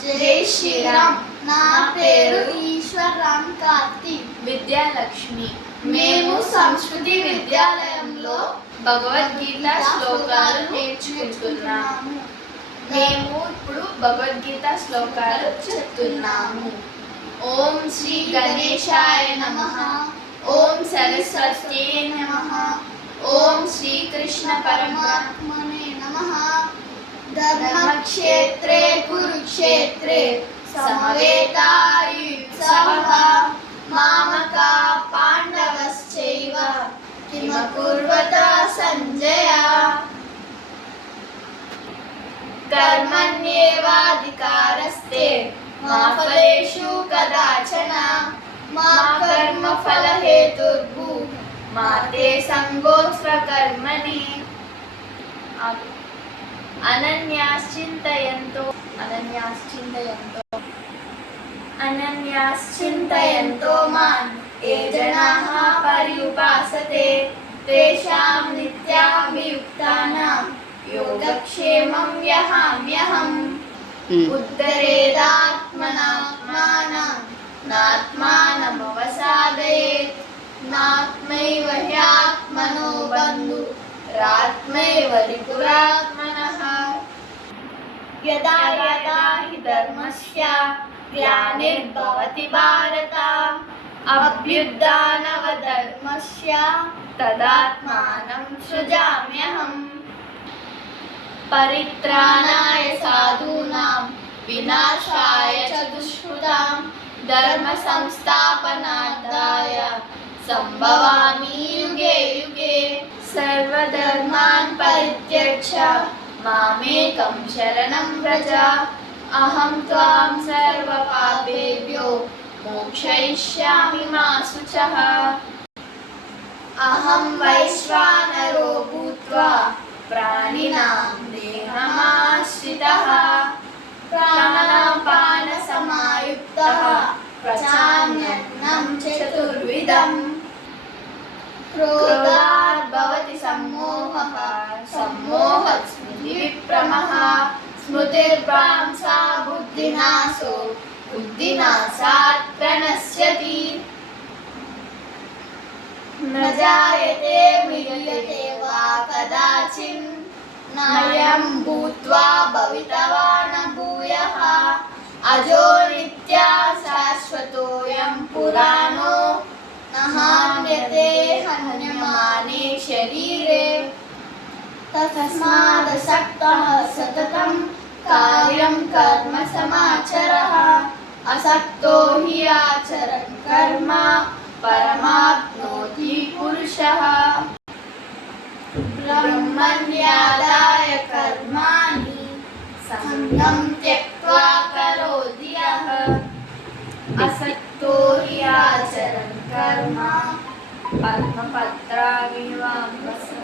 జై శ్రీరామ్. నా పేరు ఈశ్వర్ రామ్ కార్తీక్. విద్యాలక్ష్మి. మేము సంస్కృతి విద్యాలయంలో భగవద్గీత శ్లోకాలు నేర్చుకుంటున్నాము. మేము ఇప్పుడు భగవద్గీత శ్లోకాలు చెప్తున్నాము. ఓం శ్రీ గణేశాయ నమః. ఓం సరస్వత్యై నమః. ఓం శ్రీకృష్ణ పరమాత్మనే నమః. ధర్మక్షేత్రే కురుక్షేత్రే సమవేతాయుత్సవః మామకా పాండవశ్చైవ కిమకుర్వత సంజయ. కర్మణ్యేవాధికారస్తే మా ఫలేషు కదాచన మా కర్మఫలహేతుర్భూ మా తే సంగోత్స్వకర్మణి. అనన్యాశ్చింతయంతో మాన్ ఏ జనాః పర్యుపాసతే తేషాం నిత్యాభియుక్తానాం యోగక్షేమం యహామ్యహం. ఉద్ధరేదాత్మనాత్మానం నాత్మానమవసాదయేత్ నాత్మైవ హ్యాత్మనో బంధురాత్మైవ రిపురాత్మనః. యదా యదా హి ధర్మస్య గ్లానిర్భవతి భారత అభ్యుత్థానవధర్మస్య తదాత్మానం సృజామ్యహం. పరిత్రాణాయ సాధూనాం వినాశాయ చ దుష్కృతాం ధర్మ సంస్థాపనార్థాయ సంభవామి యుగే యుగే. సర్వధర్మాన్ పరిత్యజ్య మామేకం శరణం వ్రజ అహం త్వాం సర్వపాపేభ్యో మోక్షయిష్యామి మా శుచః. అహం వైశ్వానరో భూత్వా ప్రాణినాం దేహమాశ్రితః ప్రాణాపానసమాయుక్తః పచామ్యన్నం చతుర్విధం. క్రోధాద్ భవతి సమ్మోహః సమ్మోహాత్ స్మృతివిభ్రమః స్మృతిర్భ్రాంసా బుద్ధినాశో బుద్ధినాశాత్ ప్రణశ్యతి. న జాయతే మ్రియతే వా కదాచిన్ నయం భూత్వా భవితవాన భూయః అజో నిత్యా శాశ్వతోయం పురాణో నహామ్యతే హన్యమానే శరీరే. తస్మాదసక్తః సతతం కార్యం కర్మ సమాచరః అసక్తో హి ఆచరన్ కర్మ పరమాప్నోతి పురుషః. బ్రహ్మణ్యాదాయ కర్మాణి సంగం త్యక్త్వా కరోతి యః అసక్తో హి ఆచరన్ కర్మ పద్మపత్రావివాంబసి.